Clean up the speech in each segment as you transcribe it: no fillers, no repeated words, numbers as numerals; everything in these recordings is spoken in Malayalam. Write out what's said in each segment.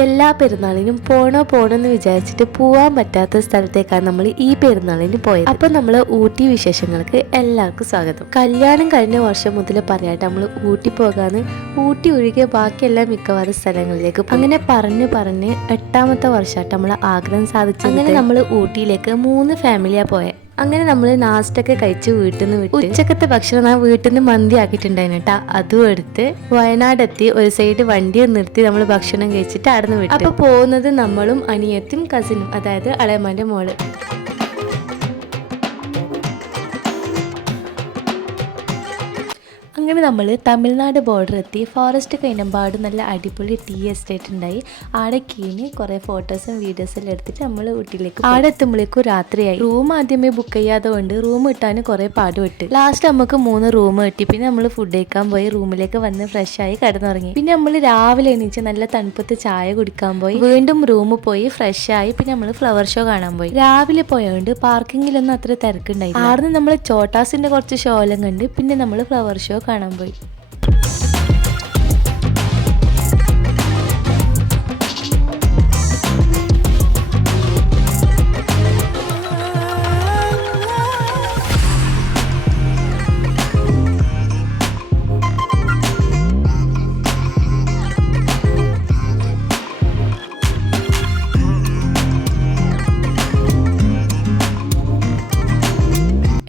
എല്ലാ പെരുന്നാളിനും പോണെന്ന് വിചാരിച്ചിട്ട് പോവാൻ പറ്റാത്ത സ്ഥലത്തേക്കാണ് നമ്മൾ ഈ പെരുന്നാളിന് പോയത്. അപ്പൊ നമ്മൾ ഊട്ടി വിശേഷങ്ങൾക്ക് എല്ലാവർക്കും സ്വാഗതം. കല്യാണം കഴിഞ്ഞ വർഷം മുതൽ പറയാട്ടെ നമ്മൾ ഊട്ടി പോകാന്ന്. ഊട്ടി ഒഴികെ ബാക്കിയെല്ലാം മിക്കവാറും സ്ഥലങ്ങളിലേക്ക് അങ്ങനെ പറഞ്ഞ് 8ാമത്തെ വർഷമായിട്ട് നമ്മൾ ആഗ്രഹം സാധിച്ചു. അങ്ങനെ നമ്മൾ ഊട്ടിയിലേക്ക് 3 ഫാമിലിയാ പോയത്. അങ്ങനെ നമ്മൾ നാസ്റ്റൊക്കെ കഴിച്ച് വീട്ടിൽ നിന്ന് വിട്ട് ഉച്ചക്കത്തെ ഭക്ഷണം ഞാൻ വീട്ടിൽ നിന്ന് മന്തി ആക്കിയിട്ടുണ്ടായിരുന്നു കേട്ടോ. അതും എടുത്ത് വയനാടെത്തി ഒരു സൈഡ് വണ്ടി നിർത്തി നമ്മൾ ഭക്ഷണം കഴിച്ചിട്ട് അവിടെ നിന്ന് വിട്ടു. അപ്പൊ പോകുന്നത് നമ്മളും അനിയത്തും കസിനും, അതായത് അളയമ്മാന്റെ മോള്. അങ്ങനെ നമ്മൾ തമിഴ്നാട് ബോർഡർ എത്തി. ഫോറസ്റ്റ് കഴിഞ്ഞപാട് നല്ല അടിപൊളി ടീ എസ്റ്റേറ്റ് ഉണ്ടായി. ആടെ കീഞ്ഞ് കുറെ ഫോട്ടോസും വീഡിയോസും എല്ലാം എടുത്തിട്ട് നമ്മൾ ഊട്ടിയിലേക്ക് ആടെ എത്തുമ്പോഴേക്കും രാത്രിയായി. റൂം ആദ്യമേ ബുക്ക് ചെയ്യാതെ കൊണ്ട് റൂം കിട്ടാൻ കുറെ പാടുപെട്ട് ലാസ്റ്റ് നമുക്ക് 3 റൂം കിട്ടി. പിന്നെ നമ്മൾ ഫുഡ് കഴിക്കാൻ പോയി റൂമിലേക്ക് വന്ന് ഫ്രഷ് ആയി കിടന്നുറങ്ങി. പിന്നെ നമ്മൾ രാവിലെ എണീച്ച് നല്ല തണുപ്പത്ത് ചായ കുടിക്കാൻ പോയി. വീണ്ടും റൂമിൽ പോയി ഫ്രഷ് ആയി. പിന്നെ നമ്മൾ ഫ്ലവർ ഷോ കാണാൻ പോയി. രാവിലെ പോയതുകൊണ്ട് പാർക്കിങ്ങിലൊന്നും അത്ര തിരക്കുണ്ടായി. ആടുന്ന് നമ്മൾ ചോട്ടാസിന്റെ കുറച്ച് ഷോ എല്ലാം കണ്ട് പിന്നെ നമ്മൾ ഫ്ലവർ ഷോ കാണാൻ പോയി.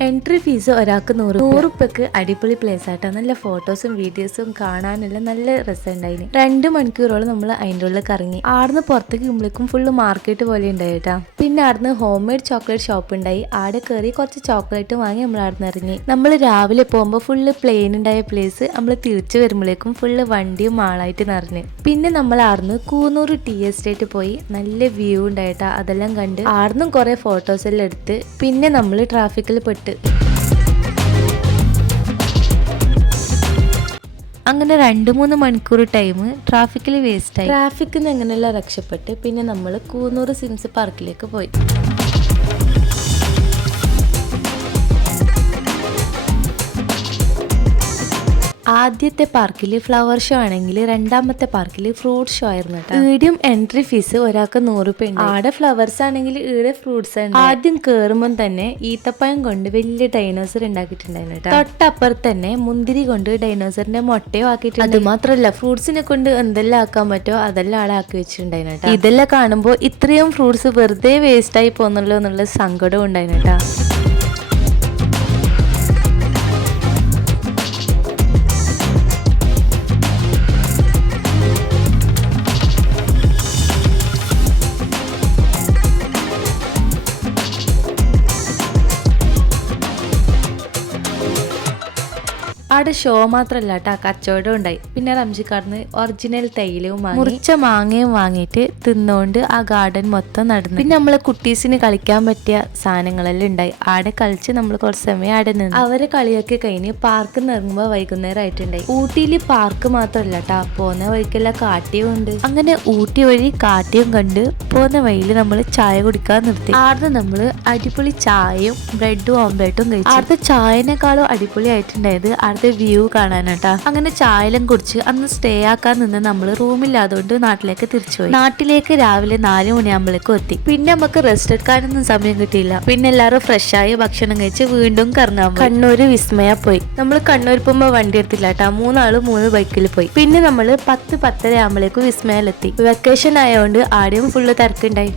എൻട്രി ഫീസ് ഒരാൾക്ക് 100 രൂപയ്ക്ക് അടിപൊളി പ്ലേസ് ആട്ടോ. നല്ല ഫോട്ടോസും വീഡിയോസും കാണാനുള്ള നല്ല രസമുണ്ടായിന്. 2 മണിക്കൂറോളം നമ്മൾ അതിൻ്റെ ഉള്ളിൽ കറങ്ങി. ആടുന്ന് പുറത്തേക്ക് പോകുമ്പോഴേക്കും ഫുള്ള് മാർക്കറ്റ് പോലെ ഉണ്ടായി കേട്ടോ. പിന്നെ ആടുന്ന് ഹോം മെയ്ഡ് ചോക്ലേറ്റ് ഷോപ്പ് ഉണ്ടായി. ആടെ കയറി കുറച്ച് ചോക്ലേറ്റ് വാങ്ങി നമ്മൾ ആടുന്ന് ഇറങ്ങി. നമ്മൾ രാവിലെ പോകുമ്പോൾ ഫുള്ള് പ്ലെയിൻ ഉണ്ടായ പ്ലേസ് നമ്മൾ തിരിച്ചു വരുമ്പോഴേക്കും ഫുള്ള് വണ്ടിയും ആളായിട്ട് നിറഞ്ഞ്. പിന്നെ നമ്മൾ ആടുന്ന് കൂന്നൂർ ടീ എസ്റ്റേറ്റ് പോയി. നല്ല വ്യൂ ഉണ്ടായിട്ടാ. അതെല്ലാം കണ്ട് ആടുന്നും കുറെ ഫോട്ടോസ് എല്ലാം എടുത്ത് പിന്നെ നമ്മൾ ട്രാഫിക്കിൽ പെട്ട്. അങ്ങനെ 2-3 മണിക്കൂർ ടൈം ട്രാഫിക്കിൽ വേസ്റ്റായി. ട്രാഫിക്കിൽ നിന്ന് എങ്ങനെയെല്ലാം രക്ഷപ്പെട്ട് പിന്നെ നമ്മൾ കൂന്നൂർ സിംസ് പാർക്കിലേക്ക് പോയി. ആദ്യത്തെ പാർക്കിൽ ഫ്ലവർ ഷോ ആണെങ്കിൽ 2ാമത്തെ പാർക്കിൽ ഫ്രൂട്ട് ഷോ ആയിരുന്നു കേട്ടോ. ഈടും എൻട്രി ഫീസ് ഒരാൾക്ക് 100 രൂപ. ആടെ ഫ്ലവേഴ്സ് ആണെങ്കിൽ ഈടെ ഫ്രൂട്ട്സ് ഉണ്ട്. ആദ്യം കേറുമ്പോൾ തന്നെ ഈത്തപ്പഴം കൊണ്ട് വലിയ ഡൈനോസർ ഉണ്ടാക്കിയിട്ടുണ്ടായിരുന്നു കേട്ടോ. തൊട്ടപ്പുറത്ത് തന്നെ മുന്തിരി കൊണ്ട് ഡൈനോസറിന്റെ മുട്ടയോ ആക്കിയിട്ടുണ്ട്. അത് മാത്രമല്ല ഫ്രൂട്ട്സിനെ കൊണ്ട് എന്തെല്ലാം ആക്കാൻ പറ്റുമോ അതെല്ലാം ആളെ ആക്കി വെച്ചിട്ടുണ്ടായിരുന്നു കേട്ടോ. ഇതെല്ലാം കാണുമ്പോൾ ഇത്രയും ഫ്രൂട്ട്സ് വെറുതെ വേസ്റ്റ് ആയി പോകുന്നുള്ളൂ എന്നുള്ള സങ്കടവും ഉണ്ടായിരുന്നു കേട്ടോ. അവിടെ ഷോ മാത്രമല്ല കേട്ടോ, കച്ചവടം ഉണ്ടായി. പിന്നെ റംജിക്കാർന്ന് ഒറിജിനൽ തൈലവും വാങ്ങി മുറിച്ച മാങ്ങയും വാങ്ങിയിട്ട് തിന്നുകൊണ്ട് ആ ഗാർഡൻ മൊത്തം നടന്നു. പിന്നെ നമ്മളെ കുട്ടീസിന് കളിക്കാൻ പറ്റിയ സാധനങ്ങളെല്ലാം ഉണ്ടായി. ആടെ കളിച്ച് നമ്മൾ കുറച്ച് സമയം ആടെ നിന്ന് അവരെ കളിയൊക്കെ കഴിഞ്ഞ് പാർക്കിൽ നിന്ന് ഇറങ്ങുമ്പോൾ വൈകുന്നേരം ആയിട്ടുണ്ടായി. ഊട്ടിയിൽ പാർക്ക് മാത്രമല്ല കേട്ടോ, പോകുന്ന വഴിക്കെല്ലാം കാട്ടിയും ഉണ്ട്. അങ്ങനെ ഊട്ടി വഴി കാട്ടിയും കണ്ട് പോകുന്ന വഴിയിൽ നമ്മൾ ചായ കുടിക്കാൻ നിർത്തി. ആടുന്ന് നമ്മൾ അടിപൊളി ചായയും ബ്രെഡും ഓംലെറ്റും കഴിച്ചു. ആടുത്തെ ചായനേക്കാളും അടിപൊളി ആയിട്ടുണ്ടായത് വ്യൂ കാണാനാട്ടാ. അങ്ങനെ ചായലും കുടിച്ച് അന്ന് സ്റ്റേ ആക്കാൻ നിന്ന് നമ്മൾ റൂമില്ലാതുകൊണ്ട് നാട്ടിലേക്ക് തിരിച്ചുപോയി. നാട്ടിലേക്ക് രാവിലെ 4 മണിയാകുമ്പോഴേക്കും എത്തി. പിന്നെ നമുക്ക് റെസ്റ്റ് എടുക്കാനൊന്നും സമയം കിട്ടിയില്ല. പിന്നെ എല്ലാവരും ഫ്രഷ് ആയി ഭക്ഷണം കഴിച്ച് വീണ്ടും കറങ്ങാൻ പോയി. കണ്ണൂര് വിസ്മയ പോയി. നമ്മൾ കണ്ണൂർ പോകുമ്പോ വണ്ടി എടുത്തില്ല കേട്ടാ. 3 ആള് 3 ബൈക്കിൽ പോയി. പിന്നെ നമ്മൾ 10-10:30 ആകുമ്പോഴേക്കും വിസ്മയിലെത്തി. വെക്കേഷൻ ആയതുകൊണ്ട് ആടെയും ഫുള്ള് തിരക്കുണ്ടായി.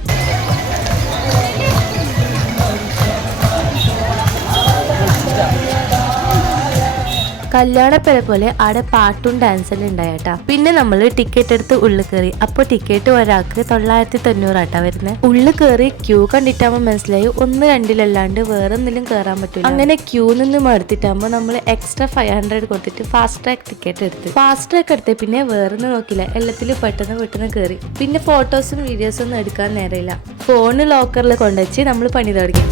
കല്യാണപ്പര പോലെ അവിടെ പാട്ടും ഡാൻസെല്ലാം ഉണ്ടായിട്ടാ. പിന്നെ നമ്മൾ ടിക്കറ്റ് എടുത്ത് ഉള്ളിൽ കയറി. അപ്പൊ ടിക്കറ്റ് ഒരാൾക്ക് 990 ആട്ടാ വരുന്നത്. ഉള്ളിൽ കയറി ക്യൂ കണ്ടിട്ടാകുമ്പോൾ മനസ്സിലായി 1-2 വേറെ എന്തെങ്കിലും കയറാൻ പറ്റില്ല. അങ്ങനെ ക്യൂ നിന്ന് മടുത്തിട്ടാകുമ്പോൾ നമ്മൾ എക്സ്ട്രാ 500 കൊടുത്തിട്ട് ഫാസ്റ്റ് ട്രാക്ക് ടിക്കറ്റ് എടുത്ത്. ഫാസ്റ്റ് ട്രാക്ക് എടുത്ത് പിന്നെ വേറൊന്നും നോക്കില്ല, എല്ലാത്തിലും പെട്ടെന്ന് കയറി. പിന്നെ ഫോട്ടോസും വീഡിയോസും ഒന്നും എടുക്കാൻ നേരമില്ല. ഫോണ് ലോക്കറിൽ കൊണ്ടുവച്ച് നമ്മൾ പണി തുടങ്ങി.